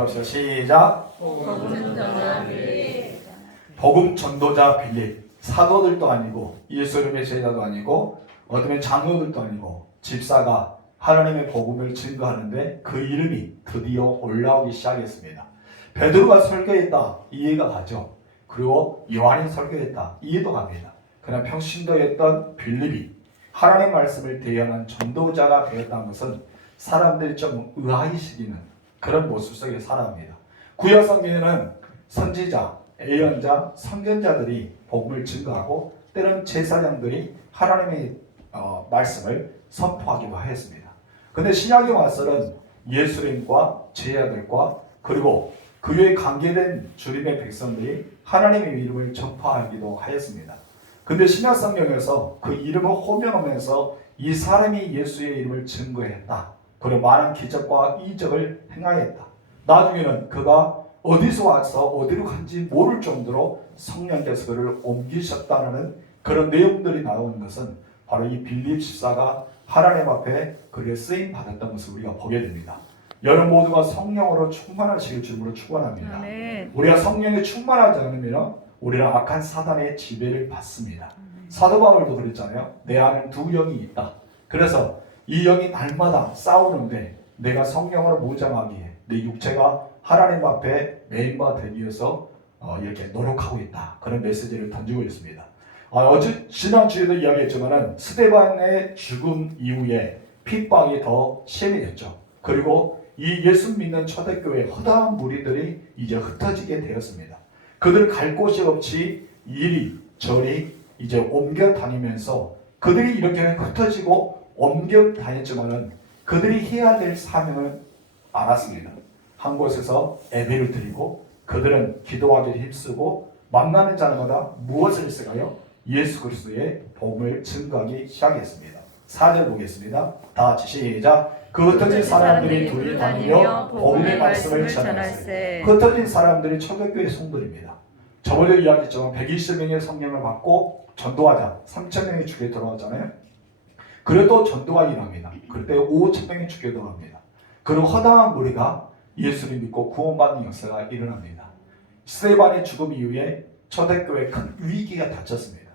들어봅시다. 시작. 복음 전도자 빌립. 사도들도 아니고 예수 이름의 제자도 아니고 어쩌면 장로들도 아니고 집사가 하나님의 복음을 증거하는데 그 이름이 드디어 올라오기 시작했습니다. 베드로가 설교했다. 이해가 가죠. 그리고 요한이 설교했다. 이해도 갑니다. 그러나 평신도였던 빌립이 하나님의 말씀을 대언한 전도자가 되었다는 것은 사람들이 좀 의아해시기는 그런 모습 속에 살아갑니다. 구약 성경에는 선지자, 예언자, 선견자들이 복음을 증거하고 때론 제사장들이 하나님의 말씀을 선포하기도 하였습니다. 그런데 신약에 와서는 예수님과 제자들과 그리고 그에 관계된 주님의 백성들이 하나님의 이름을 전파하기도 하였습니다. 근데 신약 성경에서 그 이름을 호명하면서 이 사람이 예수의 이름을 증거했다. 그리고 많은 기적과 이적을 행하였다. 나중에는 그가 어디서 와서 어디로 간지 모를 정도로 성령께서 그를 옮기셨다는 그런 내용들이 나오는 것은 바로 이 빌립 집사가 하나님 앞에 그를 쓰임 받았던 것을 우리가 보게 됩니다. 여러분 모두가 성령으로 충만하시길 주님으로 축원합니다. 아멘. 우리가 성령에 충만하지 않으면 우리는 악한 사단의 지배를 받습니다. 사도 바울도 그랬잖아요. 내 안에 두 영이 있다. 그래서 이 영이 날마다 싸우는데 내가 성령으로 무장하기에 내 육체가 하나님 앞에 매인바 되기 위해서 이렇게 노력하고 있다. 그런 메시지를 던지고 있습니다. 지난주에도 이야기했지만 스데반의 죽음 이후에 핍박이 더 심해졌죠. 그리고 이 예수 믿는 초대교회 허다한 무리들이 이제 흩어지게 되었습니다. 그들 갈 곳이 없이 이리 저리 이제 옮겨 다니면서 그들이 이렇게 흩어지고 옮겨 다녔지만은 그들이 해야 될 사명을 알았습니다. 한 곳에서 예배를 드리고 그들은 기도하기를 힘쓰고 만나는 자마다 무엇을 했을까요? 예수 그리스도의 복음을 증거하기 시작했습니다. 4절 보겠습니다. 다 같이 시작. 그 흩어진 사람들이 둘이 다니며 복음의 말씀을 전하세. 흩어진 사람들이 초대교회 성도입니다. 저번에 이야기했지만 120명의 성령을 받고 전도하자 3,000명의 주교에 들어왔잖아요. 그래도 전도가 일어납니다. 그때 5,000명의 주교에 들어갑니다. 그리고 허다한 무리가 예수를 믿고 구원받는 역사가 일어납니다. 스데반의 죽음 이후에 초대교회 큰 위기가 닥쳤습니다.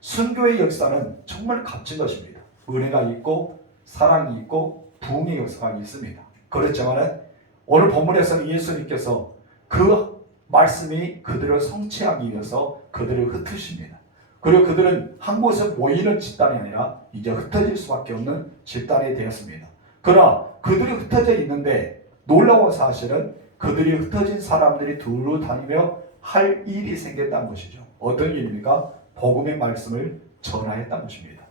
순교의 역사는 정말 값진 것입니다. 은혜가 있고 사랑이 있고 부흥의 역사가 있습니다. 그렇지만 오늘 본문에서는 예수님께서 그 말씀이 그들을 성취하기 위해서 그들을 흩으십니다. 그리고 그들은 한 곳에 모이는 집단이 아니라 이제 흩어질 수밖에 없는 집단이 되었습니다. 그러나 그들이 흩어져 있는데 놀라운 사실은 그들이 흩어진 사람들이 둘로 다니며 할 일이 생겼다는 것이죠. 어떤 일입니까? 복음의 말씀을 전하였다는 것입니다.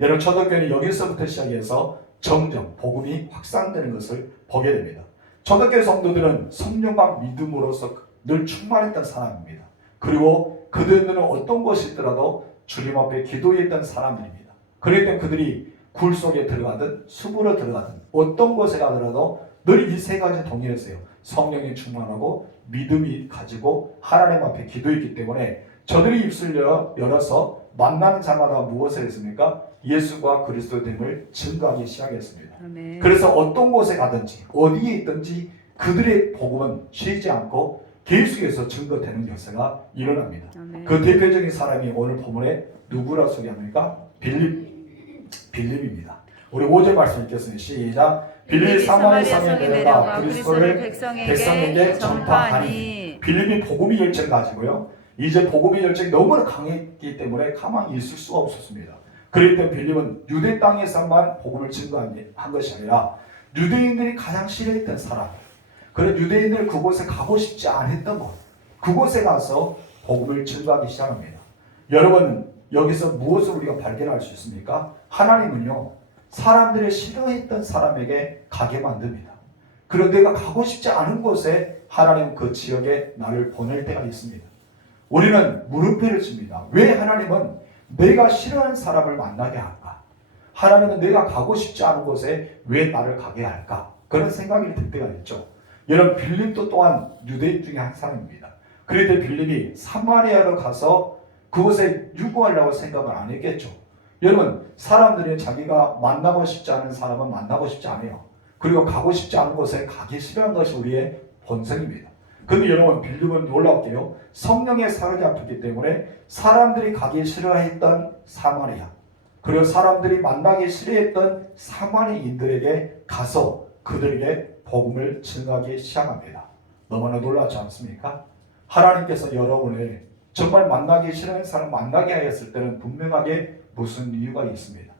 여러분 초대교회는 여기서부터 시작해서 점점 복음이 확산되는 것을 보게 됩니다. 초대교회 성도들은 성령과 믿음으로서 늘 충만했던 사람입니다. 그리고 그들은 어떤 것이 있더라도 주님 앞에 기도했던 사람들입니다. 그렇기 때문에 그들이 굴 속에 들어가든 숲으로 들어가든 어떤 곳에 가더라도 늘 이 세 가지 동일했어요. 성령이 충만하고 믿음이 가지고 하나님 앞에 기도했기 때문에 저들이 입술 열어서 만나는 자마다 무엇을 했습니까? 예수가 그리스도의 됨을 증거하기 시작했습니다. 아멘. 그래서 어떤 곳에 가든지 어디에 있든지 그들의 복음은 쉬지 않고 계속해서 증거되는 역사가 일어납니다. 아멘. 그 대표적인 사람이 오늘 본문에 누구라 소개합니까? 빌립입니다. 우리 5절 말씀 읽겠습니다. 시작. 빌립이 사마리아 성에 내려가 그리스도를 백성에게 전파하니. 빌립이 복음의 열정 가지고요. 이제 복음의 열정이 너무나 강했기 때문에 가만히 있을 수가 없었습니다. 그렇기 때문에 빌립은 유대 땅에서만 복음을 증거한 것이 아니라 유대인들이 가장 싫어했던 사람, 그런 유대인들 그곳에 가고 싶지 않았던 곳, 그곳에 가서 복음을 증거하기 시작합니다. 여러분 여기서 무엇을 우리가 발견할 수 있습니까? 하나님은요 사람들이 싫어했던 사람에게 가게 만듭니다. 그리고 내가 가고 싶지 않은 곳에 하나님 그 지역에 나를 보낼 때가 있습니다. 우리는 물음표를 칩니다. 왜 하나님은 내가 싫어하는 사람을 만나게 할까? 하나님은 내가 가고 싶지 않은 곳에 왜 나를 가게 할까? 그런 생각이 들 때가 있죠. 여러분 빌립도 또한 유대인 중에 한 사람입니다. 그런데 빌립이 사마리아로 가서 그곳에 유구하려고 생각을 안 했겠죠. 여러분 사람들이 자기가 만나고 싶지 않은 사람은 만나고 싶지 않아요. 그리고 가고 싶지 않은 곳에 가기 싫어하는 것이 우리의 본성입니다. 근데 여러분 빌립은 놀랍게요. 성령에 사로잡혔기 때문에 사람들이 가기 싫어했던 사마리아, 그리고 사람들이 만나기 싫어했던 사마리아인들에게 가서 그들에게 복음을 증거하기 시작합니다. 너무나 놀랍지 않습니까? 하나님께서 여러분을 정말 만나기 싫어하는 사람 만나게 하였을 때는 분명하게 무슨 이유가 있습니다.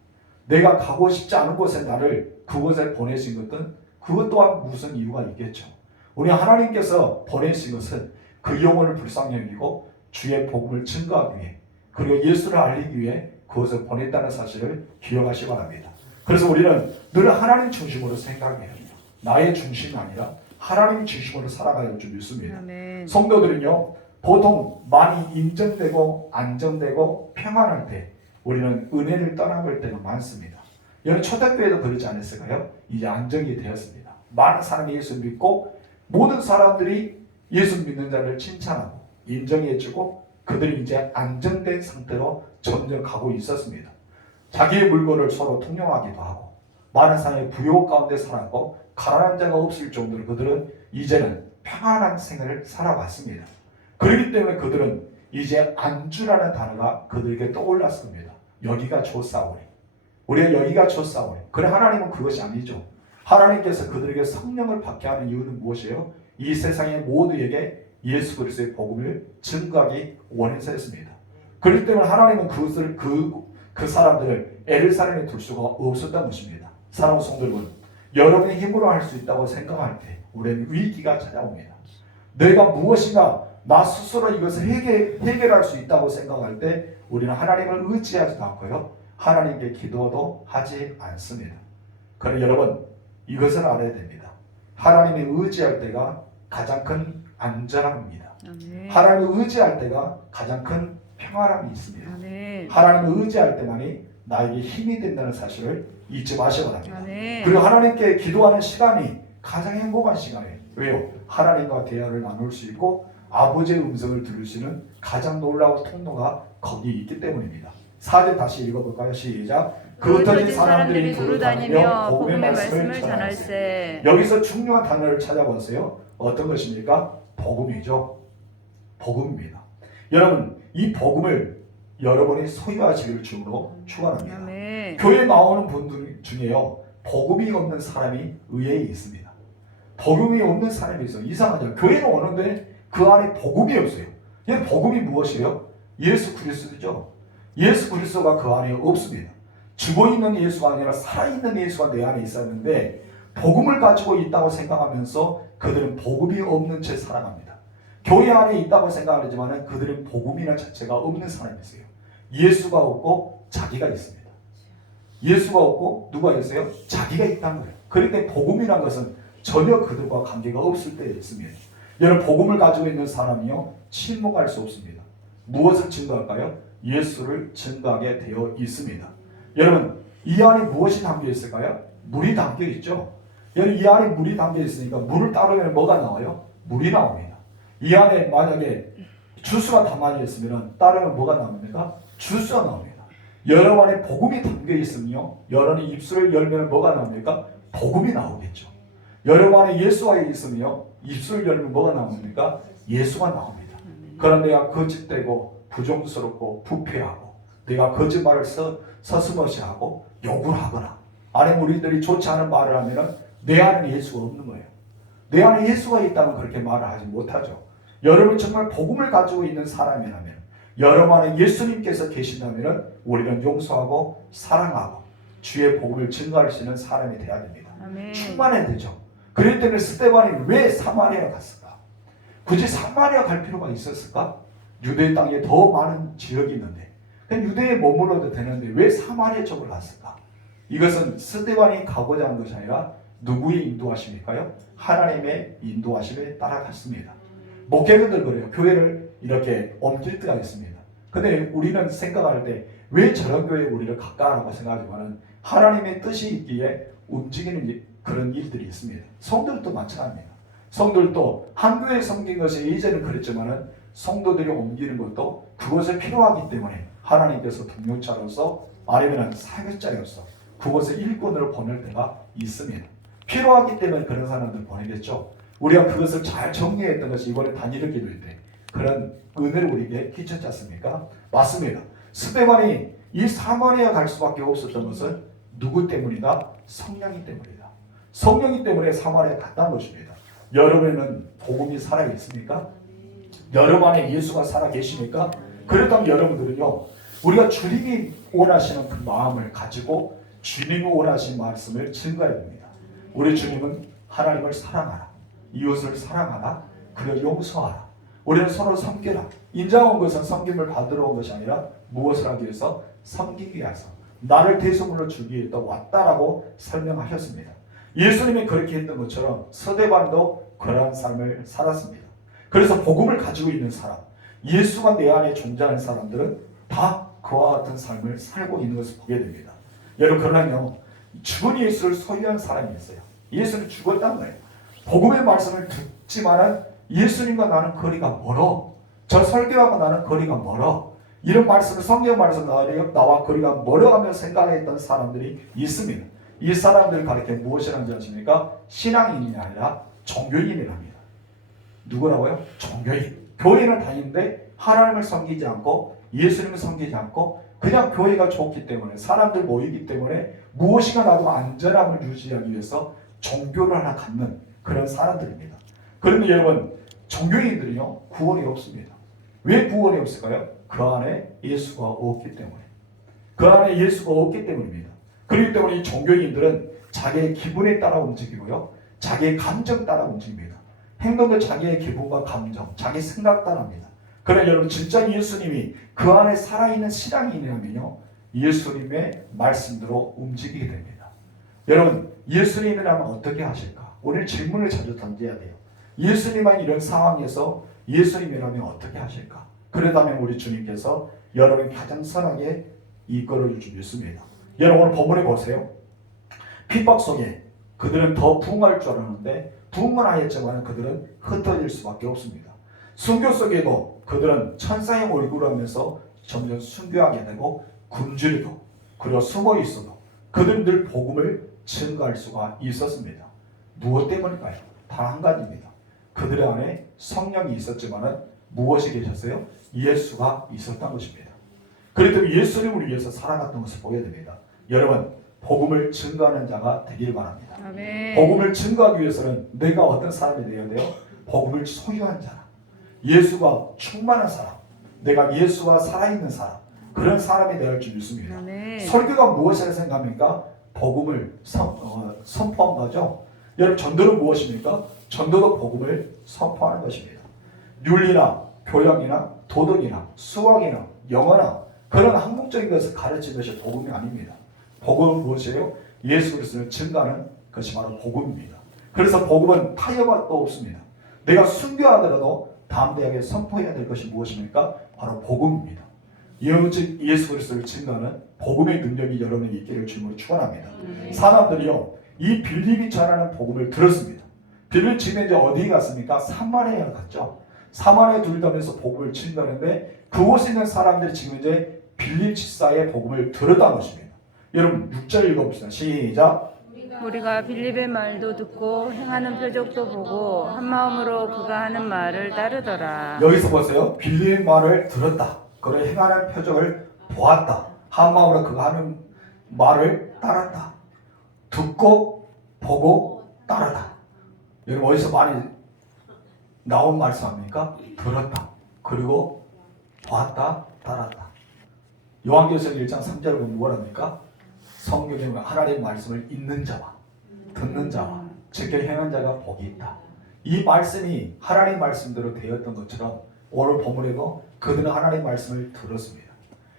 내가 가고 싶지 않은 곳에 나를 그곳에 보내신 것은 그것 또한 무슨 이유가 있겠죠. 우리 하나님께서 보내신 것은 그 영혼을 불쌍히 여기고 주의 복음을 증거하기 위해, 그리고 예수를 알리기 위해 그것을 보냈다는 사실을 기억하시기 바랍니다. 그래서 우리는 늘 하나님 중심으로 생각해야 합니다. 나의 중심이 아니라 하나님 중심으로 살아가야 할 줄 믿습니다. 아멘. 성도들은요, 보통 많이 인정되고 안정되고 평안할 때 우리는 은혜를 떠나볼 때가 많습니다. 여러분 초대교회도 그러지 않았을까요? 이제 안정이 되었습니다. 많은 사람이 예수 믿고 모든 사람들이 예수 믿는 자를 칭찬하고 인정해주고 그들이 이제 안정된 상태로 점점 가고 있었습니다. 자기의 물건을 서로 통용하기도 하고 많은 사람이 부요 가운데 살았고 가난한 자가 없을 정도로 그들은 이제는 평안한 생활을 살아왔습니다. 그렇기 때문에 그들은 이제 안주라는 단어가 그들에게 떠올랐습니다. 여기가 좋사오니, 우리가 여기가 좋사오니. 그래 하나님은 그것이 아니죠. 하나님께서 그들에게 성령을 받게 하는 이유는 무엇이에요? 이 세상의 모두에게 예수 그리스도의 복음을 증거하기 원해서였습니다. 그렇기 때문에 하나님은 그것을 그 사람들을 에르사렘에 둘 수가 없었다는 것입니다. 사랑하는 성도 여러분, 여러분의 힘으로 할 수 있다고 생각할 때 우리는 위기가 찾아옵니다. 내가 무엇인가 나 스스로 이것을 해결할 수 있다고 생각할 때 우리는 하나님을 의지하지도 않고요, 하나님께 기도도 하지 않습니다. 그러나 여러분 이것을 알아야 됩니다. 하나님을 의지할 때가 가장 큰 안전함입니다. 아멘. 하나님을 의지할 때가 가장 큰 평안함이 있습니다. 아멘. 하나님을 의지할 때만이 나에게 힘이 된다는 사실을 잊지 마시기 바랍니다. 아멘. 그리고 하나님께 기도하는 시간이 가장 행복한 시간이에요. 왜요? 하나님과 대화를 나눌 수 있고 아버지의 음성을 들을 수 있는 가장 놀라운 통로가 거기 있기 때문입니다. 4절 다시 읽어볼까요? 시작. 그 흩어진 사람들이 두루 다니며 복음의 말씀을 전할세. 여기서 중요한 단어를 찾아보세요. 어떤 것입니까? 복음이죠. 복음입니다. 여러분 이 복음을 여러분이 소유하시기를 주로 축원합니다. 아멘. 교회에 나오는 분들 중에요, 복음이 없는 사람이 의외에 있습니다. 복음이 없는 사람이 있어요. 이상하죠. 교회는 오는데 그 안에 복음이 없어요. 이 복음이 무엇이에요? 예수 그리스도죠. 예수 그리스도가 그 안에 없습니다. 죽어있는 예수가 아니라 살아있는 예수가 내 안에 있었는데 복음을 가지고 있다고 생각하면서 그들은 복음이 없는 채 살아갑니다. 교회 안에 있다고 생각하지만 그들은 복음이라는 자체가 없는 사람이 있어요. 예수가 없고 자기가 있습니다. 예수가 없고 누가 있어요? 자기가 있다는 거예요. 그런데 복음이라는 것은 전혀 그들과 관계가 없을 때에 있습니다. 여러분 복음을 가지고 있는 사람이요 침묵할 수 없습니다. 무엇을 증거할까요? 예수를 증거하게 되어 있습니다. 여러분 이 안에 무엇이 담겨 있을까요? 물이 담겨 있죠. 여러분 이 안에 물이 담겨 있으니까 물을 따르면 뭐가 나와요? 물이 나옵니다. 이 안에 만약에 주스가 담아져 있으면 따르면 뭐가 나옵니까? 주스가 나옵니다. 여러분 안에 복음이 담겨 있으면요, 여러분이 입술을 열면 뭐가 나옵니까? 복음이 나오겠죠. 여러분 안에 예수가 있으면요, 입술을 열면 뭐가 나옵니까? 예수가 나옵니다. 그러나 내가 거짓되고 부정스럽고 부패하고 내가 거짓말을 서슴없이하고 욕을 하거나 안에 우리들이 좋지 않은 말을 하면 내 안에 예수가 없는 거예요. 내 안에 예수가 있다면 그렇게 말을 하지 못하죠. 여러분 정말 복음을 가지고 있는 사람이라면, 여러분 안에 예수님께서 계신다면 우리는 용서하고 사랑하고 주의 복음을 증거할 수 있는 사람이 되어야 됩니다. 아멘. 충만해야 되죠. 그렇기 때문에 스데반이 왜 사마리아 갔을까? 굳이 사마리아 갈 필요가 있었을까? 유대 땅에 더 많은 지역이 있는데 그냥 유대에 머물러도 되는데 왜 사마리아 쪽으로 갔을까? 이것은 스데반이 가고자 한 것이 아니라 누구의 인도하심일까요? 하나님의 인도하심에 따라갔습니다. 목회자들 그래요. 교회를 이렇게 옮길 때가 있습니다. 근데 우리는 생각할 때 왜 저런 교회에 우리를 갈까라고 생각하지만 하나님의 뜻이 있기에 움직이는 그런 일들이 있습니다. 성도들도 마찬가지입니다. 성도들도 한 교회에 섬긴 것이 이제는 그랬지만 성도들이 옮기는 것도 그것에 필요하기 때문에 하나님께서 동역자로서 아니면 사역자로서 그곳에 일꾼으로 보낼 때가 있습니다. 필요하기 때문에 그런 사람들 보내겠죠. 우리가 그것을 잘 정리했던 것이 이번에 단일을 기도할 때 그런 은혜를 우리에게 끼쳤지 않습니까? 맞습니다. 스데반이 이 사마리아 갈 수밖에 없었던 것은 누구 때문이다? 성령이 때문이다. 성령이 때문에 사마리아 갔다는 것입니다. 여러분에는 복음이 살아있습니까? 여러분 안에 예수가 살아계십니까? 그렇다면 여러분들은요, 우리가 주님이 원하시는 그 마음을 가지고 주님이 원하시는 말씀을 증거해야 됩니다. 우리 주님은 하나님을 사랑하라, 이웃을 사랑하라, 그를 용서하라, 우리는 서로 섬기라. 인자한 것은 섬김을 받으러 온 것이 아니라 무엇을 하기 위해서? 섬기기 위해서, 나를 대속물로 주기 위해 왔다라고 설명하셨습니다. 예수님이 그렇게 했던 것처럼 스데반도 그러한 삶을 살았습니다. 그래서 복음을 가지고 있는 사람, 예수가 내 안에 존재하는 사람들은 다 그와 같은 삶을 살고 있는 것을 보게 됩니다. 여러분, 그러나요, 죽은 예수를 소유한 사람이 있어요. 예수는 죽었다는 거예요. 복음의 말씀을 듣지만은 예수님과 나는 거리가 멀어. 저 설교하고 나는 거리가 멀어. 이런 말씀을, 성경 말씀 나와 거리가 멀어가며 생각했던 사람들이 있습니다. 이 사람들을 가리켜 무엇이라는지 아십니까? 신앙인이 아니라 종교인이랍니다. 누구라고요? 종교인. 교회는 다니는데 하나님을 섬기지 않고 예수님을 섬기지 않고 그냥 교회가 좋기 때문에, 사람들 모이기 때문에 무엇인가 나도 안전함을 유지하기 위해서 종교를 하나 갖는 그런 사람들입니다. 그런데 여러분, 종교인들은요, 구원이 없습니다. 왜 구원이 없을까요? 그 안에 예수가 없기 때문에. 그 안에 예수가 없기 때문입니다. 그렇기 때문에 이 종교인들은 자기의 기분에 따라 움직이고요, 자기의 감정 따라 움직입니다. 행동도 자기의 기분과 감정, 자기 생각 따라합니다. 그러나 여러분, 진짜 예수님이 그 안에 살아있는 신앙인이라면요, 예수님의 말씀대로 움직이게 됩니다. 여러분, 예수님이라면 어떻게 하실까? 오늘 질문을 자주 던져야 돼요. 예수님만 이런 상황에서 예수님이라면 어떻게 하실까? 그러다면 우리 주님께서 여러분이 가장 선하게 이끌어 줄 줄 믿습니다. 여러분, 오늘 본문에 보세요. 핍박 속에 그들은 더 부흥할 줄 알았는데 부흥은 하였지만 그들은 흩어질 수밖에 없습니다. 순교 속에도 그들은 천사의 얼굴을 하면서 점점 순교하게 되고 굶주리고 그리고 숨어 있어도 그들은 늘 복음을 증거할 수가 있었습니다. 무엇 때문일까요? 단 한 가지입니다. 그들 안에 성령이 있었지만은 무엇이 계셨어요? 예수가 있었던 것입니다. 그렇기 때문에 예수님을 위해서 살아갔던 것을 보게 됩니다. 여러분, 복음을 증거하는 자가 되기를 바랍니다. 아멘. 복음을 증거하기 위해서는 내가 어떤 사람이 되어야 돼요? 복음을 소유한 자라, 예수가 충만한 사람, 내가 예수가 살아있는 사람, 그런 사람이 되어야 할 줄 믿습니다. 아멘. 설교가 무엇이라 생각합니까? 복음을 선포한 거죠. 여러분, 전도는 무엇입니까? 전도도 복음을 선포하는 것입니다. 윤리나 교양이나 도덕이나 수학이나 영어나 그런 학문적인 것을 가르치는 것이 복음이 아닙니다. 복음은 무엇이에요? 예수 그리스도를 증거하는 것이 바로 복음입니다. 그래서 복음은 타협할 거 없습니다. 내가 순교하더라도 다음 대학에 선포해야 될 것이 무엇입니까? 바로 복음입니다. 즉 예수 그리스도를 증거하는 복음의 능력이 여러분에게 있기를 주님으로 축원합니다. 사람들이요, 이 빌립이 전하는 복음을 들었습니다. 빌립 지금 이제 어디에 갔습니까? 사마리아에 갔죠. 사마리아에 둘러면서 복음을 증거하는데 그곳에 있는 사람들이 지금 이제 빌립 집사의 복음을 들었다는 것입니다. 여러분, 6절 읽어봅시다. 시작. 우리가 빌립의 말도 듣고 행하는 표적도 보고 한 마음으로 그가 하는 말을 따르더라. 여기서 보세요. 빌립의 말을 들었다. 그를 행하는 표적을 보았다. 한 마음으로 그가 하는 말을 따랐다. 듣고 보고 따르다. 여러분, 어디서 많이 나온 말씀 아닙니까? 들었다. 그리고 보았다. 따랐다. 요한계시록 1장 3절을 보면 뭐랍니까? 성경에 하나님의 말씀을 읽는 자와 듣는 자와 제게 행한 자가 복이 있다. 이 말씀이 하나님 말씀대로 되었던 것처럼 오늘 본문에도 그들은 하나님의 말씀을 들었습니다.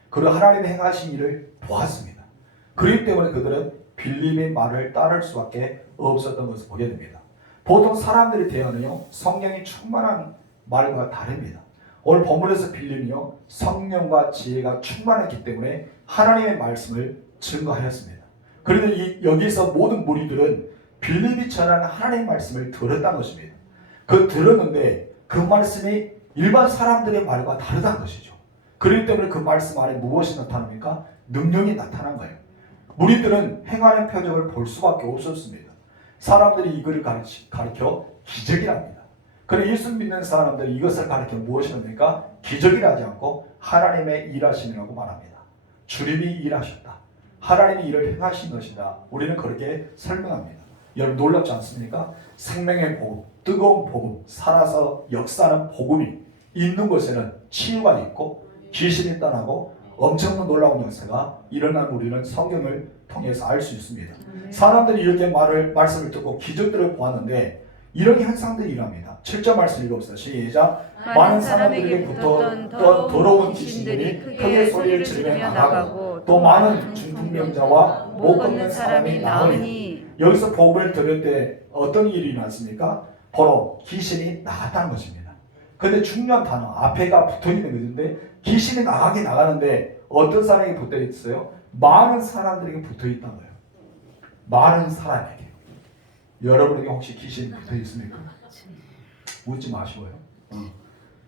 그리고 하나님의 행하신 일을 보았습니다. 그렇기 때문에 그들은 빌립의 말을 따를 수밖에 없었던 것을 보게 됩니다. 보통 사람들의 대화는요, 성령이 충만한 말과 다릅니다. 오늘 본문에서 빌립이요, 성령과 지혜가 충만했기 때문에 하나님의 말씀을 증거하였습니다. 그런데 여기서 모든 무리들은 빌립이 전하는 하나님의 말씀을 들었다는 것입니다. 그 들었는데 그 말씀이 일반 사람들의 말과 다르다는 것이죠. 그렇기 때문에 그 말씀 안에 무엇이 나타납니까? 능력이 나타난 거예요. 무리들은 행하는 표적을 볼 수밖에 없었습니다. 사람들이 이 글을 가리켜 기적이랍니다. 그래 예수 믿는 사람들이 이것을 가르쳐 무엇이랍니까? 기적이라지 않고 하나님의 일하심이라고 말합니다. 주님이 일하셨다. 하나님이 일을 행하신 것이다. 우리는 그렇게 설명합니다. 여러분 놀랍지 않습니까? 생명의 복음, 뜨거운 복음, 살아서 역사하는 복음이 있는 곳에는 치유가 있고 귀신이 떠나고 엄청난 놀라운 역사가 일어난 우리는 성경을 통해서 알 수 있습니다. 사람들이 이렇게 말씀을 듣고 기적들을 보았는데 이런 현상들이 일어납니다. 7절 말씀 읽어봅시다. 시작. 많은 사람들에게 붙었던 더러운 귀신들이 크게 소리를 지르며 나가고 또 많은 중풍병자와 못 걷는 사람이 나오니 여기서 복음을 들을 때 어떤 일이 일어났습니까? 바로 귀신이 나갔다는 것입니다. 근데 중요한 단어 앞에가 붙어있는 것인데 귀신이 나가게 나가는데 어떤 사람에게 붙어있어요? 많은 사람들에게 붙어있다고요. 많은 사람에게. 여러분에게 혹시 귀신이 붙어있습니까? 묻지 마시고요.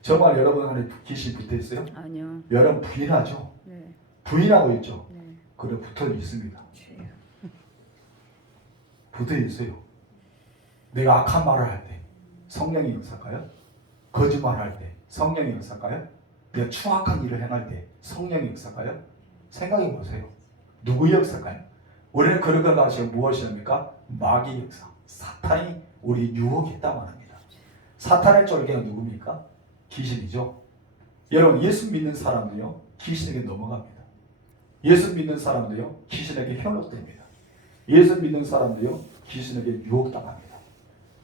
정말 여러분 안에 귀신이 붙어있어요? 아니요. 여러분 부인하죠? 네. 부인하고 있죠? 네. 그래 붙어 있습니다. 붙어 있어요. 내가 악한 말을 할 때 성령이 역사할까요? 거짓말 할 때 성령이 역사할까요? 내가 추악한 일을 행할 때 성령이 역사할까요? 생각해 보세요. 누구 역사일까요? 우리는 그런 걸 가지고 무엇이합니까? 마귀 역사. 사탄이 우리 유혹했다 말합니다. 사탄의 쫄개가 누굽니까? 귀신이죠. 여러분 예수 믿는 사람도요 귀신에게 넘어갑니다. 예수 믿는 사람도요 귀신에게 현혹됩니다. 예수 믿는 사람도요 귀신에게 유혹당합니다.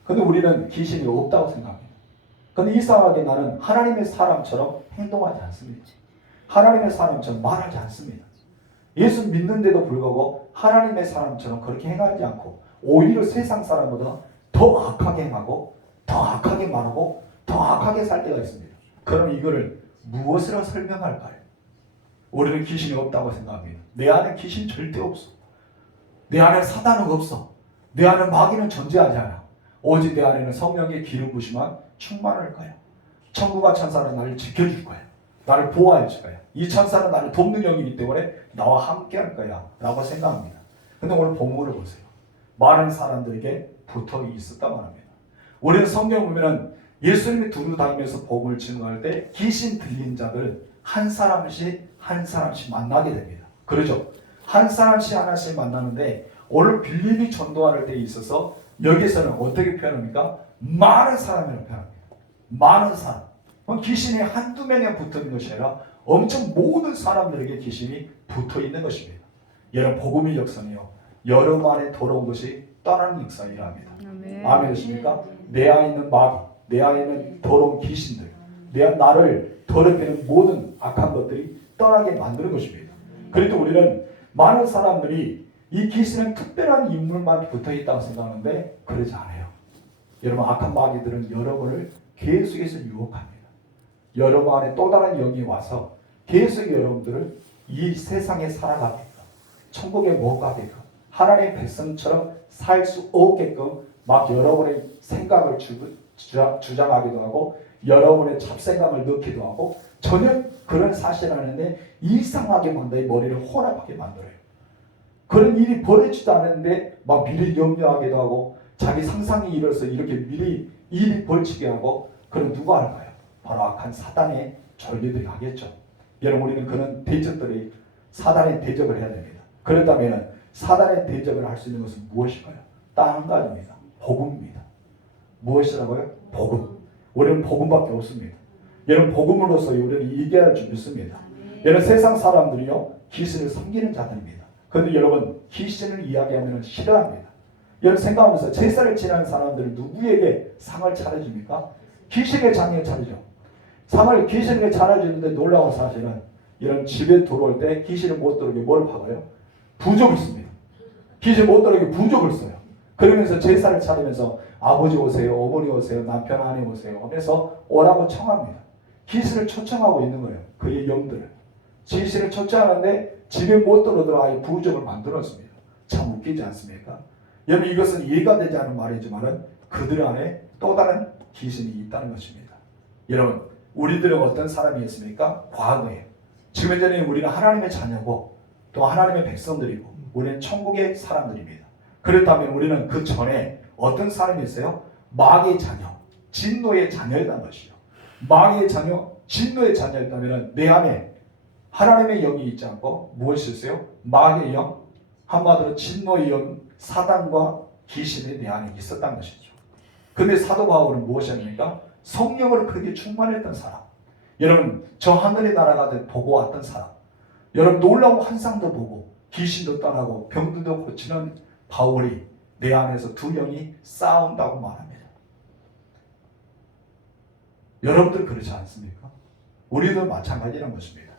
근데 우리는 귀신이 없다고 생각합니다. 근데 이상하게 나는 하나님의 사람처럼 행동하지 않습니다. 하나님의 사람처럼 말하지 않습니다. 예수 믿는데도 불구하고 하나님의 사람처럼 그렇게 행하지 않고 오히려 세상 사람보다 더 악하게 행하고 더 악하게 말하고 더 악하게 살 때가 있습니다. 그럼 이거를 무엇으로 설명할까요? 우리는 귀신이 없다고 생각합니다. 내 안에 귀신 절대 없어. 내 안에 사단은 없어. 내 안에 마귀는 존재하지 않아. 오직 내 안에는 성령의 기름 부심만 충만할 거야. 천국과 천사는 나를 지켜줄 거야. 나를 보호해 줄 거야. 이 천사는 나를 돕는 영이기 때문에 나와 함께 할 거야 라고 생각합니다. 근데 오늘 본문을 보세요. 많은 사람들에게 붙어 있었단 말입니다. 우리는 성경 보면은 예수님이 두루 다니면서 복음을 증거할 때 귀신 들린 자들 한 사람씩 만나게 됩니다. 그러죠? 한 사람씩 하나씩 만나는데 오늘 빌립이 전도할 때에 있어서 여기서는 어떻게 표현합니까? 많은 사람이라고 표현합니다. 많은 사람. 귀신이 한두 명에 붙어 있는 것이 아니라 엄청 모든 사람들에게 귀신이 붙어 있는 것입니다. 여러분 복음의 역사는요. 여러분 안에 돌아온 것이 떠나는 역사이라 합니다. 아멘 되십니까? 내 안에 있는 마귀, 내 안에 있는 더러운 귀신들, 나를 더럽히는 모든 악한 것들이 떠나게 만드는 것입니다. 그래도 우리는 많은 사람들이 이 귀신은 특별한 인물만 붙어 있다고 생각하는데 그러지 않아요. 여러분 악한 마귀들은 여러분을 계속해서 유혹합니다. 여러분 안에 또 다른 영이 와서 계속 여러분들을 이 세상에 살아가게끔 천국에 못 가게끔 하나님의 백성처럼 살 수 없게끔 막 여러분의 생각을 주장하기도 하고 여러분의 잡생각을 넣기도 하고 전혀 그런 사실을 하는데 이상하게 만들어 머리를 혼합하게 만들어요. 그런 일이 벌어지지도 않았는데 막 미리 염려하기도 하고 자기 상상이 이뤄서 이렇게 미리 일이 벌치게 하고 그럼 누가 할까요? 바로 악한 사단의 전리들이 하겠죠. 여러분 우리는 그런 대적들이 사단의 대적을 해야 됩니다. 그렇다면 사단의 대적을 할 수 있는 것은 무엇일까요? 딱 한 가지입니다. 복음입니다. 무엇이라고요? 복음. 우리는 복음밖에 없습니다. 여러분 복음으로서 우리는 이겨야 할 줄 믿습니다. 여러분 세상 사람들이요 귀신을 섬기는 자들입니다. 그런데 여러분 귀신을 이야기하면 싫어합니다. 여러분 생각하면서 제사를 지내는 사람들은 누구에게 상을 차려줍니까? 귀신의 장에 차리죠. 상을 귀신에게 차려주는데 놀라운 사실은 이런 집에 들어올 때 귀신을 못 들어오게 뭘 박아요? 부적을 씁니다. 귀신 못 들어오게 부적을 써요. 그러면서 제사를 차리면서 아버지 오세요, 어머니 오세요, 남편 아내 오세요 하면서 오라고 청합니다. 귀신을 초청하고 있는 거예요. 그의 영들을. 귀신을 초청하는데 집에 못 들어오도록 아예 부적을 만들었습니다. 참 웃기지 않습니까? 여러분 이것은 이해가 되지 않는 말이지만 그들 안에 또 다른 귀신이 있다는 것입니다. 여러분 우리들은 어떤 사람이었습니까? 과거에. 지금 현재는 우리는 하나님의 자녀고 또 하나님의 백성들이고 우리는 천국의 사람들입니다. 그렇다면 우리는 그 전에 어떤 사람이었어요? 마귀의 자녀, 진노의 자녀였다는 것이죠. 마귀의 자녀, 진노의 자녀였다면 내 안에 하나님의 영이 있지 않고 무엇이 있어요? 마귀의 영, 한마디로 진노의 영, 사단과 귀신이 내 안에 있었다는 것이죠. 근데 사도 바울은 무엇이었습니까? 성령으로 그렇게 충만했던 사람. 여러분, 저 하늘의 나라가 보고 왔던 사람. 여러분, 놀라운 환상도 보고 귀신도 떠나고 병들도 고치는 바울이 내 안에서 두 영이 싸운다고 말합니다. 여러분들 그렇지 않습니까? 우리도 마찬가지라는 것입니다.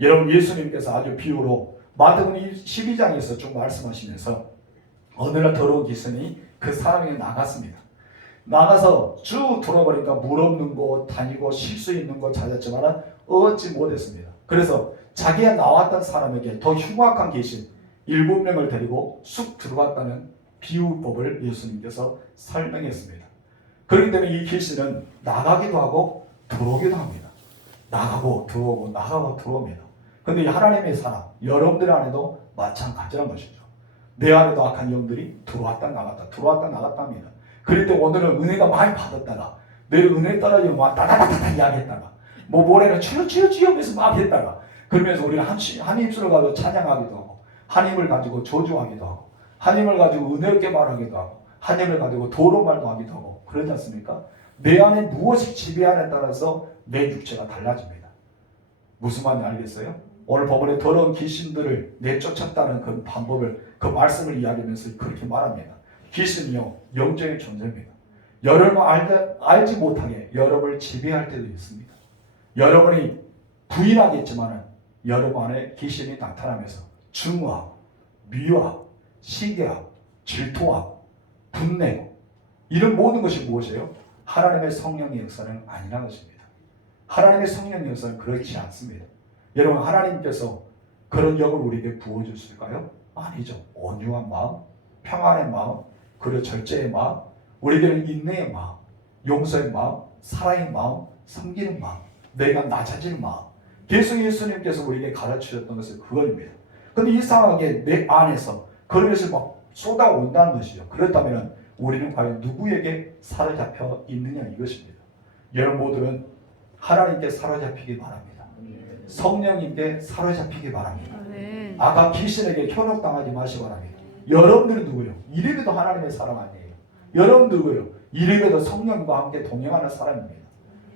여러분, 예수님께서 아주 비유로 마태복음 12장에서 쭉 말씀하시면서 어느 날 더러운 귀신이 그 사람에게 나갔습니다. 나가서 쭉 돌아보니까 물 없는 곳 다니고 쉴 수 있는 곳 찾았지만 얻지 못했습니다. 그래서 자기가 나왔던 사람에게 더 흉악한 귀신 7명을 데리고 쑥 들어갔다는 비유법을 예수님께서 설명했습니다. 그렇기 때문에 이 귀신은 나가기도 하고 들어오기도 합니다. 나가고 들어오고 나가고 들어옵니다. 그런데 하나님의 사람, 여러분들 안에도 마찬가지란 것이죠. 내 안에도 악한 영들이 들어왔다 나갔다 들어왔다 나갔다 합니다. 그럴 때 오늘은 은혜가 많이 받았다가 내일 은혜 떨어지면 막 따다다다다 이야기했다가 뭐 모레는 주여 하면서 막 했다가 그러면서 우리는 한 입술을 가지고 찬양하기도 하고 한 입을 가지고 저주하기도 하고 한 입을 가지고 은혜 없게 말하기도 하고 한 입을 가지고 도로 말도 하기도 하고 그러지 않습니까? 내 안에 무엇이 지배하느냐에 따라서 내 육체가 달라집니다. 무슨 말인지 알겠어요? 오늘 법원에 더러운 귀신들을 내쫓았다는 그 방법을 그 말씀을 이야기하면서 그렇게 말합니다. 귀신이요 영적인 존재입니다. 여러분 알지 못하게 여러분을 지배할 때도 있습니다. 여러분이 부인하겠지만 여러분 안에 귀신이 나타나면서 증오하고 미워하고 시기하고 질투하고 분내고 이런 모든 것이 무엇이에요? 하나님의 성령의 역사는 아니라는 것입니다. 하나님의 성령의 역사는 그렇지 않습니다. 여러분, 하나님께서 그런 영을 우리에게 부어주실까요? 아니죠. 온유한 마음, 평안의 마음, 그리고 절제의 마음, 우리에게는 인내의 마음, 용서의 마음, 사랑의 마음, 섬기는 마음, 내가 낮아지는 마음. 계속 예수님께서 우리에게 가르치셨던 것은 그것입니다. 그런데 이상하게 내 안에서 그런 것이 막 쏟아온다는 것이죠. 그렇다면 우리는 과연 누구에게 사로잡혀 있느냐 이것입니다. 여러분 모두는 하나님께 사로잡히기 바랍니다. 성령님께 사로잡히기 바랍니다. 아까 귀신에게 현혹당하지 마시기 바랍니다. 여러분들은 누구예요? 이래봬도 하나님의 사람 아니에요. 여러분들 누구예요? 이래봬도 성령과 함께 동행하는 사람입니다.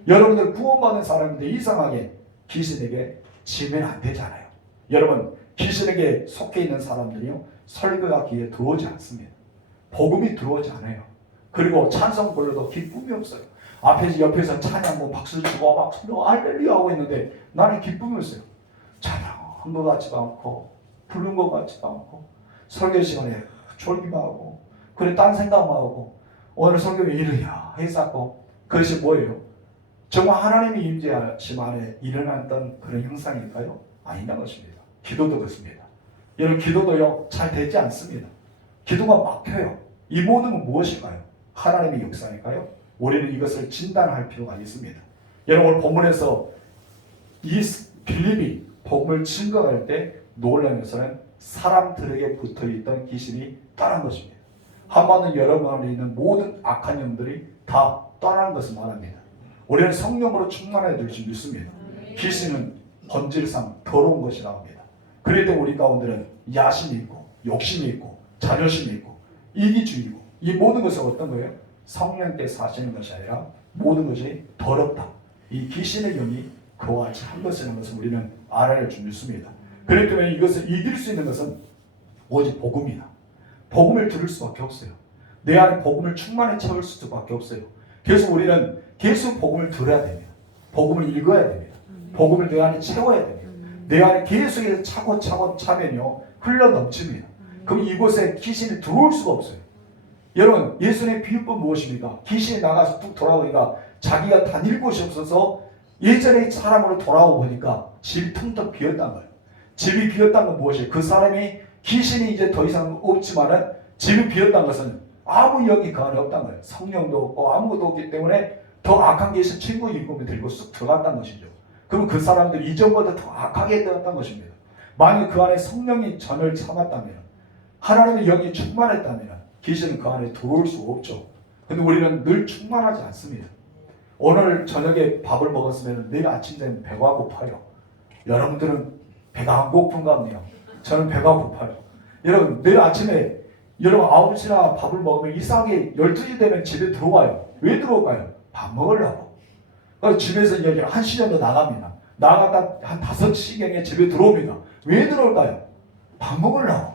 여러분들 구원받은 사람인데 이상하게 귀신에게 지면 안 되잖아요. 여러분 귀신에게 속해 있는 사람들이요 설교가 귀에 들어오지 않습니다. 복음이 들어오지 않아요. 그리고 찬송 불러도 기쁨이 없어요. 앞에서 옆에서 찬양하고 박수 치고 막 할렐루야 하고 있는데 나는 기쁨이 없어요. 찬양한 것 같지도 않고 부른 것 같지도 않고 설교 시간에 졸기만 하고 그래 딴 생각만 하고 오늘 설교에 이르야 했었고 그것이 뭐예요? 정말 하나님의 임재하심 안에 일어났던 그런 형상일까요? 아니란 것입니다. 기도도 그렇습니다. 여러분 기도도요 잘 되지 않습니다. 기도가 막혀요. 이 모든 건 무엇일까요? 하나님의 역사일까요? 우리는 이것을 진단할 필요가 있습니다. 여러분 오늘 본문에서 이 빌립이 복음을 증거할 때 놀라운 것은 사람들에게 붙어있던 귀신이 떠난 것입니다. 한마디로 여러분 안에 있는 모든 악한 영들이 다 떠나는 것을 말합니다. 우리는 성령으로 충만해야 될 줄 믿습니다. 귀신은 본질상 더러운 것이라고 합니다. 그럴 때 우리 가운데는 야심이 있고 욕심이 있고 자존심이 있고 이기주의고 이 모든 것은 어떤 거예요? 성령께 사시는 것이 아니라 모든 것이 더럽다. 이 귀신의 영이 그와 같이 한 것이라는 것을 우리는 알아야 줄 믿습니다. 그렇기 때문에 이것을 이길 수 있는 것은 오직 복음이다. 복음을 들을 수밖에 없어요. 내 안에 복음을 충만히 채울 수밖에 없어요. 그래서 우리는 계속 복음을 들어야 됩니다. 복음을 읽어야 됩니다. 복음을 내 안에 채워야 됩니다. 내 안에 계속해서 차곡차곡 차면요 흘러 넘칩니다. 그럼 이곳에 귀신이 들어올 수가 없어요. 여러분 예수님의 비유법 무엇입니까? 귀신이 나가서 뚝 돌아오니까 자기가 다닐 곳이 없어서 예전에 사람으로 돌아오고 보니까 집이 텅텅 비었단 거예요. 집이 비었다는 건 무엇이에요? 그 사람이 귀신이 이제 더 이상 없지만은 집이 비었다는 것은 아무 영이 그 안에 없다는 거예요. 성령도 없고 아무것도 없기 때문에 더 악한 귀신 친구 일곱을 들고 쑥 들어갔다는 것이죠. 그럼 그 사람들이 이전보다 더 악하게 되었다는 것입니다. 만약 그 안에 성령이 전을 참았다면 하나님의 영이 충만했다면 귀신은 그 안에 들어올 수 없죠. 근데 우리는 늘 충만하지 않습니다. 오늘 저녁에 밥을 먹었으면 내일 아침 되면 배가 고파요. 여러분들은 배가 안 고픈가 보네요. 저는 배가 고파요. 여러분 내일 아침에 여러분 9시나 밥을 먹으면 이상하게 12시 되면 집에 들어와요. 왜 들어올까요? 밥 먹으려고. 그래서 집에서 이제 1시 정도 나갑니다. 나가다 한 5시경에 집에 들어옵니다. 왜 들어올까요? 밥 먹으려고.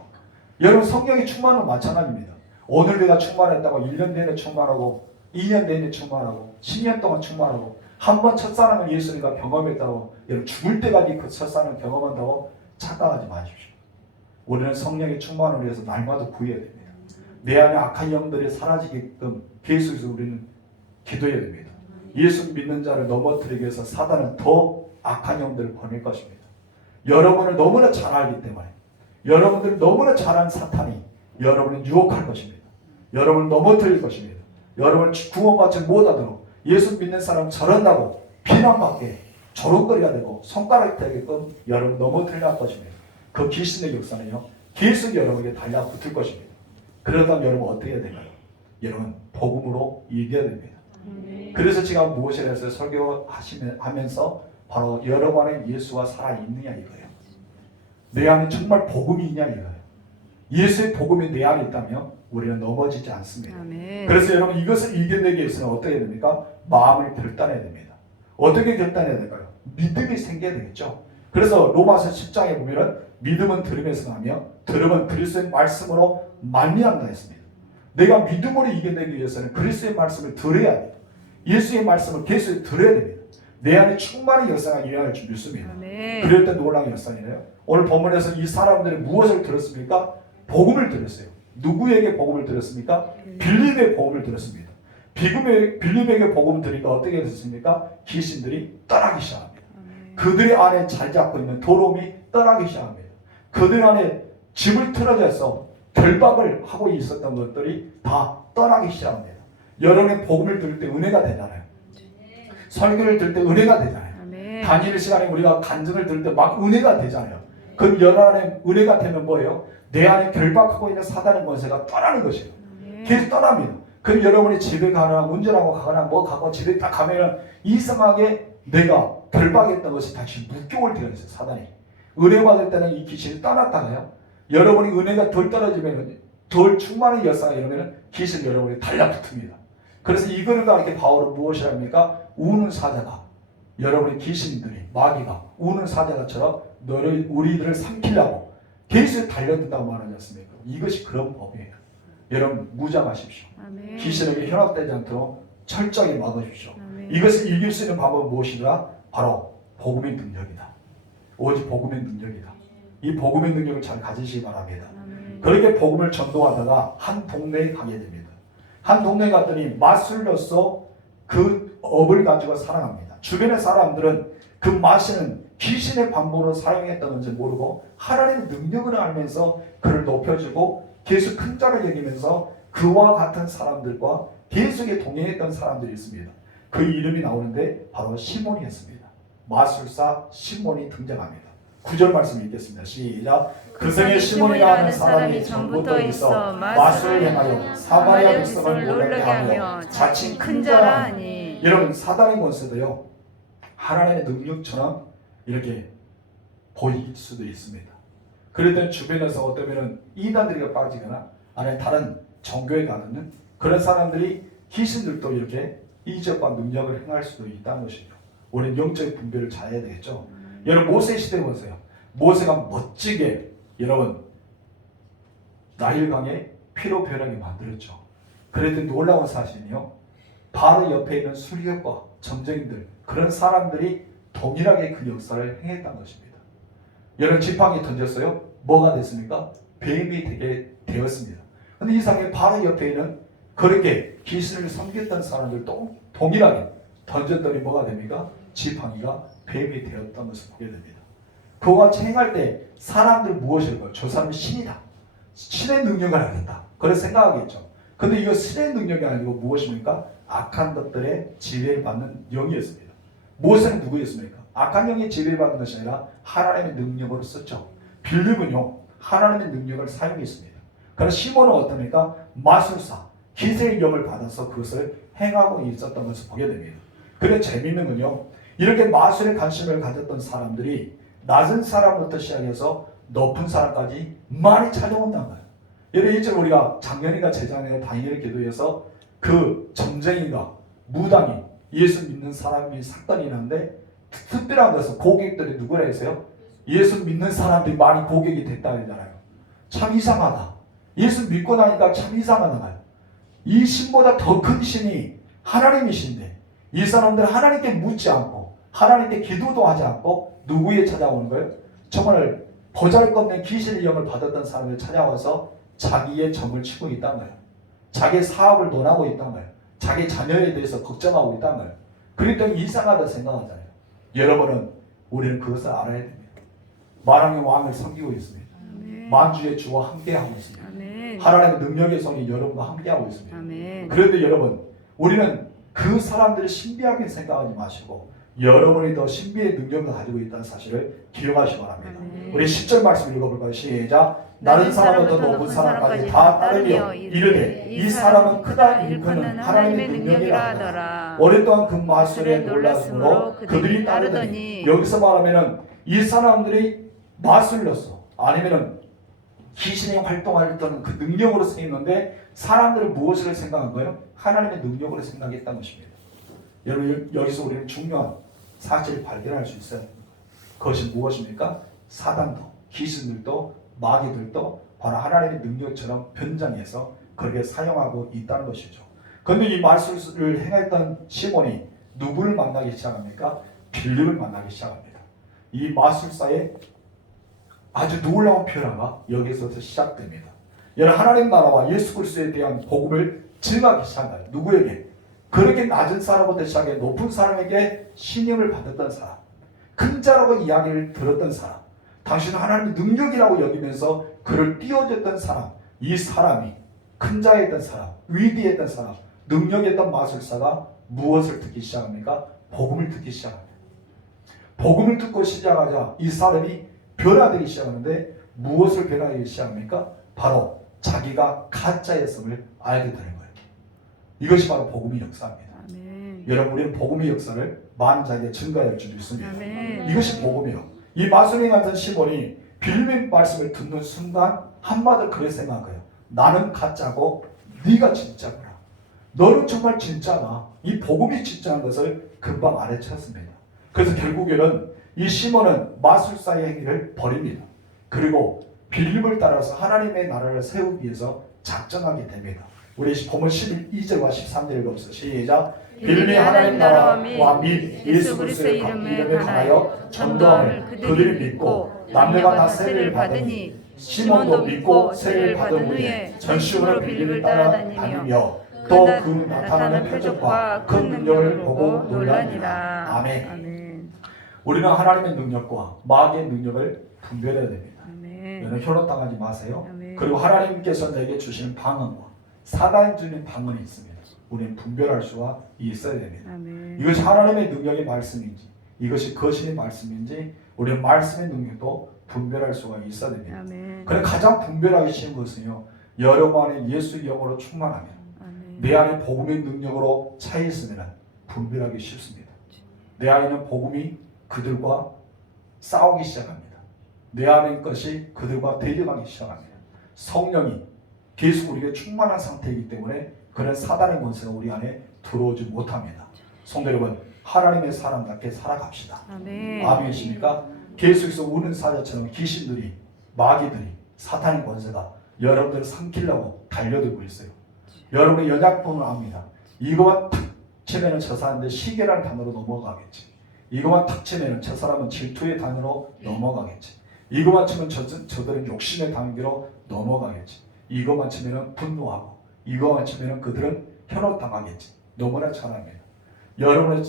여러분 성령의 충만은 마찬가지입니다. 오늘 내가 충만했다고 1년 내내 충만하고 2년 내내 충만하고 10년 동안 충만하고 한 번 첫사랑을 예수님과 경험했다고 여러분 죽을 때까지 그 첫사랑을 경험한다고 착각하지 마십시오. 우리는 성령의 충만을 위해서 날마다 구해야 됩니다. 내 안에 악한 영들이 사라지게끔 계속해서 우리는 기도해야 됩니다. 예수 믿는 자를 넘어뜨리기 위해서 사단은 더 악한 영들을 보낼 것입니다. 여러분을 너무나 잘 알기 때문에 여러분들을 너무나 잘 아는 사탄이 여러분을 유혹할 것입니다. 여러분을 넘어뜨릴 것입니다. 여러분을 구원받지 못하도록 예수 믿는 사람 저런다고 비난받게 조롱거려야 되고 손가락 대게끔 여러분 넘어뜨릴 것입니다. 그 귀신의 역사는요 계속 여러분에게 달라붙을 것입니다. 그러다면 여러분 어떻게 해야 될까요? 여러분 복음으로 이겨야 됩니다. 그래서 제가 무엇을 해서 설교하면서 바로 여러분 안에 예수가 살아있느냐 이거예요. 내 안에 정말 복음이 있냐 이거예요. 예수의 복음이 내 안에 있다면 우리는 넘어지지 않습니다. 아멘. 그래서 여러분 이것을 이겨내기 위해서는 어떻게 해야 됩니까? 마음을 결단해야 됩니다. 어떻게 결단해야 될까요? 믿음이 생겨야 되겠죠. 그래서 로마서 10장에 보면은 믿음은 들음에서 나며 들음은 그리스도의 말씀으로 말미암다 했습니다. 내가 믿음으로 이겨내기 위해서는 그리스도의 말씀을 들어야 돼요. 예수의 말씀을 계속 들어야 됩니다. 내 안에 충만한 역사가 일어날 줄 믿습니다. 그럴 때 놀라운 역사이네요. 오늘 본문에서 이 사람들이 무엇을 들었습니까? 복음을 들었어요. 누구에게 복음을 들었습니까? 빌립의 복음을 들었습니다. 빌립에게 복음을 들으니까 어떻게 됐습니까? 귀신들이 떠나기 시작합니다. 그들의 안에 자리 잡고 있는 더러움이 떠나기 시작합니다. 그들 안에 집을 틀어져서 결박을 하고 있었던 것들이 다 떠나기 시작합니다. 여러분의 복음을 들을 때 은혜가 되잖아요. 설교를 들을 때 은혜가 되잖아요. 다니엘 시간에 우리가 간증을 들을 때 막 은혜가 되잖아요. 그럼 여러분 안에 은혜가 되면 뭐예요? 내 안에 결박하고 있는 사단의 권세가 떠나는 것이에요. 계속 떠납니다. 그럼 여러분이 집에 가거나 운전하고 가거나 뭐 가고 집에 딱 가면 이상하게 내가 결박했던 것이 다시 묶여올 때가 있어요. 사단이. 은혜 받을 때는 이 귀신이 떠났다가요. 여러분이 은혜가 덜 떨어지면 덜 충만한 역사가 이러면 귀신 여러분이 달라붙습니다. 그래서 이거를 가르쳐 바울은 무엇이 합니까? 우는 사자가 여러분의 귀신들이 마귀가 우는 사자가처럼 우리들을 삼키려고 계속 달려든다고 말하지 않습니까? 이것이 그런 법이에요. 여러분 무장하십시오. 귀신에게 현혹되지 않도록 철저히 막으십시오. 이것을 이길 수 있는 방법은 무엇이더라? 바로 복음의 능력이다. 오직 복음의 능력이다. 이 복음의 능력을 잘 가지시기 바랍니다. 그렇게 복음을 전도하다가 한 동네에 가게 됩니다. 한 동네에 갔더니 마술로서 그 업을 가지고 살아갑니다. 주변의 사람들은 그 마술은 귀신의 방법으로 사용했던 건지 모르고 하나님의 능력을 알면서 그를 높여주고 계속 큰 자를 여기면서 그와 같은 사람들과 계속에 동행했던 사람들이 있습니다. 그 이름이 나오는데 바로 시몬이었습니다. 마술사 시몬이 등장합니다. 9절 말씀 읽겠습니다. 시작. 그 성에 시몬이라는 사람이 전부터 있어 마술을 행하여 사마리아 백성을 놀라게 하며 자칭 큰 자라 하니. 여러분 사단의 권세도요 하나님의 능력처럼 이렇게 보일 수도 있습니다. 그랬더니 주변에서 어쩌면 이단들이 빠지거나 아니면 다른 종교에 가는 그런 사람들이 귀신들도 이렇게 이적과 능력을 행할 수도 있다는 것이죠. 우리는 영적인 분별을 잘 해야 되겠죠. 여러분 모세 시대 보세요. 모세가 멋지게 여러분 나일강에 피로 벼락이 만들었죠. 그랬더니 놀라운 사실이요. 바로 옆에 있는 수리역과 점쟁이들 그런 사람들이 동일하게 그 역사를 행했다는 것입니다. 여러분 지팡이 던졌어요. 뭐가 됐습니까? 뱀이 되게 되었습니다. 근데 이상하게 바로 옆에 있는 그렇게 귀신을 섬겼던 사람들도 동일하게 던졌더니 뭐가 됩니까? 지팡이가 뱀이 되었던 것을 보게 됩니다. 그와 같이 행할 때 사람들 무엇일까요? 저 사람은 신이다. 신의 능력을 알겠다. 그렇게 생각하겠죠. 근데 이거 신의 능력이 아니고 무엇입니까? 악한 것들의 지배를 받는 영이었습니다. 모세는 누구였습니까? 악한 영의 지배를 받는 것이 아니라 하나님의 능력으로 썼죠. 빌립은요 하나님의 능력을 사용했습니다. 그래서 시몬은 어떻습니까? 마술사, 기세의 영을 받아서 그것을 행하고 있었던 것을 보게 됩니다. 그런데 재미있는 건요, 이렇게 마술에 관심을 가졌던 사람들이 낮은 사람부터 시작해서 높은 사람까지 많이 찾아온다는 거예요. 예를 들어 우리가 작년인가 재작년에 다니엘 기도에서 그 점쟁이가 무당이 예수 믿는 사람이 사건이 있는데 특별한 것은 고객들이 누구라 했어요? 예수 믿는 사람들이 많이 고객이 됐다 그러잖아요. 참 이상하다. 예수 믿고 나니까 참 이상하다. 이 신보다 더 큰 신이 하나님이신데 이 사람들은 하나님께 묻지 않고 하나님께 기도도 하지 않고 누구에 찾아오는 거예요? 정말 보잘것없는 귀신의 영을 받았던 사람을 찾아와서 자기의 점을 치고 있단 말이에요. 자기의 사업을 논하고 있단 말이에요. 자기 자녀에 대해서 걱정하고 있단 말이에요. 그렇기 때문에 이상하다 생각하잖아요. 여러분은 우리는 그것을 알아야 됩니다. 만왕의 왕을 섬기고 있습니다. 아멘. 만주의 주와 함께하고 있습니다. 아멘. 하나님의 능력의 손이 여러분과 함께하고 있습니다. 아멘. 그런데 여러분, 우리는 그 사람들을 신비하게 생각하지 마시고 여러분이 더 신비의 능력을 가지고 있다는 사실을 기억하시기 바랍니다. 아멘. 우리 10절 말씀 읽어볼까요? 시작. 낮은 사람부터 높은 사람까지 다 따르며 이르되 이 사람은 크다 일컫는 하나님의 능력이라 하더라. 오랫동안 그 마술에 놀랐으므로 그들이 따르더니, 여기서 말하면은 이 사람들이 마술렀어. 아니면은 귀신이 활동할 때는 그 능력으로 쓰이는데 사람들은 무엇을 생각한 거예요? 하나님의 능력으로 생각했다는 것입니다. 여러분, 여기서 우리는 중요한 사실을 발견할 수 있어요. 그것이 무엇입니까? 사단도 귀신들도 마귀들도 바로 하나님의 능력처럼 변장해서 그렇게 사용하고 있다는 것이죠. 그런데 이 마술을 행했던 시몬이 누구를 만나기 시작합니까? 빌립을 만나기 시작합니다. 이 마술사의 아주 놀라운 변화가 여기서부터 시작됩니다. 여러분, 하나님 나라와 예수 그리스도에 대한 복음을 증하기 시작해요. 누구에게? 그렇게 낮은 사람부터 시작해 높은 사람에게 신임을 받았던 사람, 큰 자라고 이야기를 들었던 사람, 당신은 하나님의 능력이라고 여기면서 그를 띄워줬던 사람, 이 사람이 큰 자였던 사람, 위대했던 사람, 능력했던 마술사가 무엇을 듣기 시작합니까? 복음을 듣기 시작합니다. 복음을 듣고 시작하자 이 사람이 변화되기 시작하는데 무엇을 변화하기 시작합니까? 바로 자기가 가짜였음을 알게 되는 거예요. 이것이 바로 복음의 역사입니다. 아멘. 여러분, 우리는 복음의 역사를 많은 자에게 증거할 줄 믿습니다. 아멘. 이것이 복음이에요. 이 마술행 같은 시몬이 빌립의 말씀을 듣는 순간 한마디로 그렇게 생각해요. 나는 가짜고 네가 진짜구나. 너는 정말 진짜나. 이 복음이 진짜인 것을 금방 알아챘습니다. 그래서 결국에는 이 시몬은 마술사의 행위를 버립니다. 그리고 빌립을 따라서 하나님의 나라를 세우기 위해서 작정하게 됩니다. 우리 본문 12절과 13절 읽어보세요. 시작. 빌립이 하나님 나라와 및 예수 그리스도의 이름에 관하여 전도함을 그들이 믿고 남녀가 다 세례를 받으니 시몬도 믿고 세례를 받은 후에 전심으로 빌립을 따라다니며 또 그 나타나는 표적과 큰 능력을 보고 놀라니라. 아멘. 우리는 하나님의 능력과 마귀의 능력을 분별해야 됩니다. 여러분, 현혹당하지 마세요. 아멘. 그리고 하나님께서 내게 주시는 방언과 사단이 주는 방언이 있습니다. 우리는 분별할 수가 있어야 됩니다. 아멘. 이것이 하나님의 능력의 말씀인지 이것이 거신의 말씀인지 우리는 말씀의 능력도 분별할 수가 있어야 됩니다. 아멘. 그래 가장 분별하기 쉬운 것은요, 여러분 안에 예수의 영으로 충만하면 아멘. 내 안에 복음의 능력으로 차 있으면 분별하기 쉽습니다. 내 안에는 복음이 그들과 싸우기 시작합니다. 내 안의 것이 그들과 대립하기 시작합니다. 성령이 계속 우리에게 충만한 상태이기 때문에 그런 사단의 권세가 우리 안에 들어오지 못합니다. 성도 여러분, 하나님의 사람답게 살아갑시다. 아멘. 아멘이십니까? 계속해서 우는 사자처럼 귀신들이, 마귀들이, 사탄의 권세가 여러분들을 삼키려고 달려들고 있어요. 여러분의 연약함을 압니다. 이거만 탁 치면은 저 사람들 시계라는 단어로 넘어가겠지. 이거만 탁 치면은 저 사람은 질투의 단어로 넘어가겠지. 이거만 치면 저들은 욕심의 단계로 넘어가겠지. 이거만 치면은 분노하고, 이거만 치면은 그들은 현혹당하겠지. 너무나 잘 압니다. 여러분의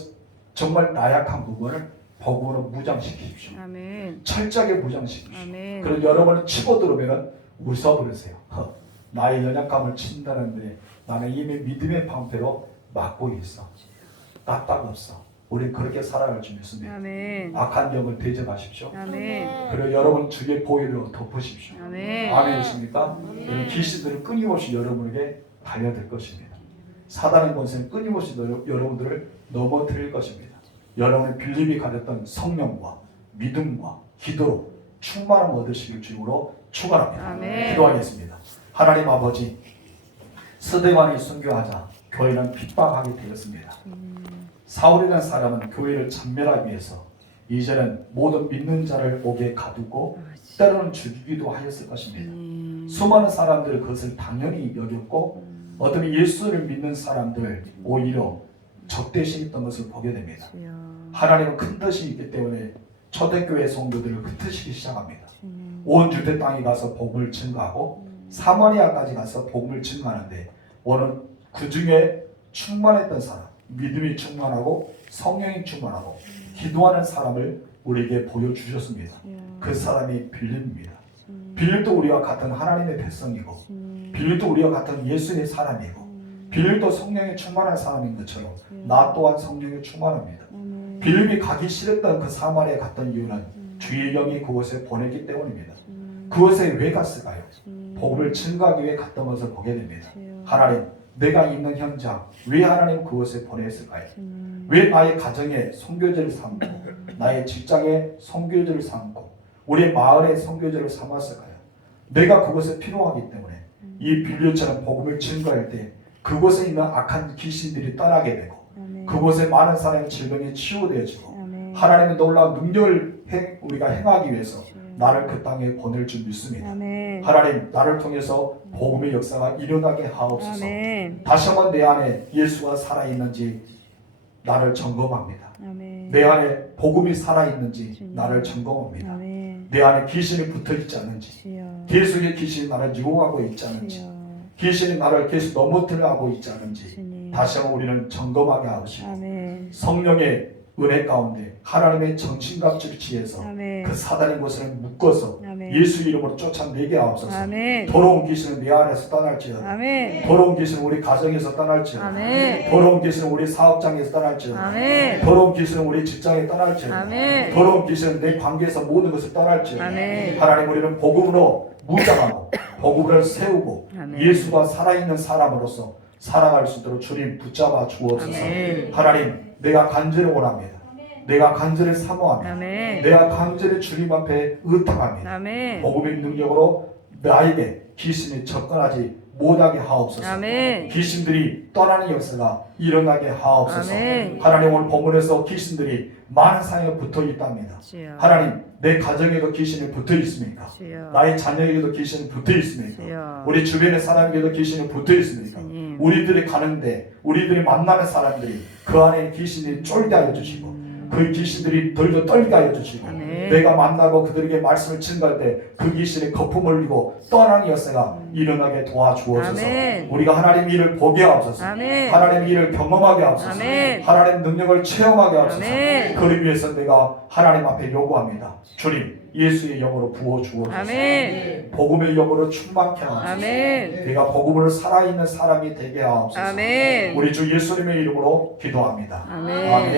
정말 나약한 부분을 복음으로 무장시키십시오. 아멘. 철저하게 무장시키십시오. 아멘. 그리고 여러분을 치고 들어오면 웃어버리세요. 나의 연약감을 친다는데 나는 이미 믿음의 방패로 막고 있어. 까딱없어. 우리 그렇게 살아갈 줄 믿습니다. 아멘. 악한 영을 대적하십시오. 아멘. 그리고 여러분 주의 보혈로 덮으십시오. 아멘. 아멘이십니까? 여러분 귀신들은 끊임없이 여러분에게 달려들 것입니다. 사단의 권세는 끊임없이 여러분들을 넘어뜨릴 것입니다. 여러분의 빌립이 가졌던 성령과 믿음과 기도로 충만함 얻으시길 주님으로 축원합니다. 아멘. 기도하겠습니다. 하나님 아버지, 스데반이 순교하자 교회는 핍박하게 되었습니다. 사울이라는 사람은 교회를 참멸하기 위해서 이제는 모든 믿는 자를 옥에 가두고 때로는 죽이기도 하였을 것입니다. 수많은 사람들 그것을 당연히 여겼고 어떤 예수를 믿는 사람들 오히려 적대시했던 것을 보게 됩니다. 하나님은 큰 뜻이 있기 때문에 초대교회 성도들을 흩으시기 시작합니다. 온 유대 땅에 가서 복음을 증거하고 사마리아까지 가서 복음을 증거하는데 오늘 그 중에 충만했던 사람, 믿음이 충만하고 성령이 충만하고 기도하는 사람을 우리에게 보여주셨습니다. 그 사람이 빌립입니다. 빌립도 우리와 같은 하나님의 백성이고 빌립도 우리와 같은 예수의 사람이고 빌립도 성령에 충만한 사람인 것처럼 나 또한 성령에 충만합니다. 빌립이 가기 싫었던 그 사마리아에 갔던 이유는 주의 영이 그곳에 보냈기 때문입니다. 그곳에 왜 갔을까요? 복음을 증거하기 위해 갔던 것을 보게 됩니다. 하나님, 내가 있는 현장 왜 하나님 그곳에 보냈을까요? 왜 나의 가정에 선교제를 삼고 나의 직장에 선교제를 삼고 우리 마을에 선교제를 삼았을까요? 내가 그곳에 필요하기 때문에 이 빌립처럼 복음을 증거할 때 그곳에 있는 악한 귀신들이 떠나게 되고 그곳에 많은 사람의 질병이 치유되어지고 하나님의 놀라운 능력을 우리가 행하기 위해서 나를 그 땅에 보낼 줄 믿습니다. 하나님, 나를 통해서 복음의 역사가 일어나게 하옵소서. 다시 한번 내 안에 예수가 살아있는지 나를 점검합니다. 내 안에 복음이 살아있는지 나를 점검합니다. 내 안에 귀신이 붙어있지 않은지, 계속의 귀신이 나를 유혹하고 있지 않은지, 귀신이 나를 계속 넘어뜨려하고 있지 않은지 다시 한번 우리는 점검하게 하시고 성령의 은혜 가운데 하나님의 정신갑주를 취해서 그 사단의 것을 묶어서 예수 이름으로 쫓아내게 하옵소서. 더러운 귀신은 내 안에서 떠날지어다. 더러운 귀신은 우리 가정에서 떠날지어다. 더러운 귀신은 우리 사업장에서 떠날지어다. 더러운 귀신은 우리 직장에 떠날지어다. 더러운 귀신은 내 관계에서 모든 것을 떠날지어다. 하나님, 우리는 복음으로 무장하고 복음을 세우고 예수가 살아있는 사람으로서 살아갈 수 있도록 주님 붙잡아 주옵소서. 하나님, 내가 간절히 원합니다. 내가 간절히 사모합니다. 내가 간절히 주님 앞에 의탁합니다. 복음의 능력으로 나에게 귀신이 접근하지 못하게 하옵소서. 귀신들이 떠나는 역사가 일어나게 하옵소서. 하나님, 오늘 본문에서 귀신들이 많은 상에 붙어 있답니다. 하나님, 내 가정에도 귀신이 붙어 있습니까? 나의 자녀에게도 귀신이 붙어 있습니까? 우리 주변의 사람에게도 귀신이 붙어 있습니까? 우리들이 가는데 우리들이 만나는 사람들이 그 안에 귀신이 쫄게 하여 주시고 그 귀신들이 덜덜 떨게 하여 주시고 내가 만나고 그들에게 말씀을 증거할 때 그 귀신이 거품을 흘리고 떠나는 역사가 일어나게 도와주옵소서. 우리가 하나님 일을 보게 하옵소서. 하나님 일을 경험하게 하옵소서. 하나님 능력을 체험하게 하옵소서. 그를 위해서 내가 하나님 앞에 요구합니다. 주님, 예수의 영으로 부어주옵소서. 복음의 영으로 충만케 하옵소서. 내가 복음으로 살아있는 사람이 되게 하옵소서. 우리 주 예수님의 이름으로 기도합니다. 아멘.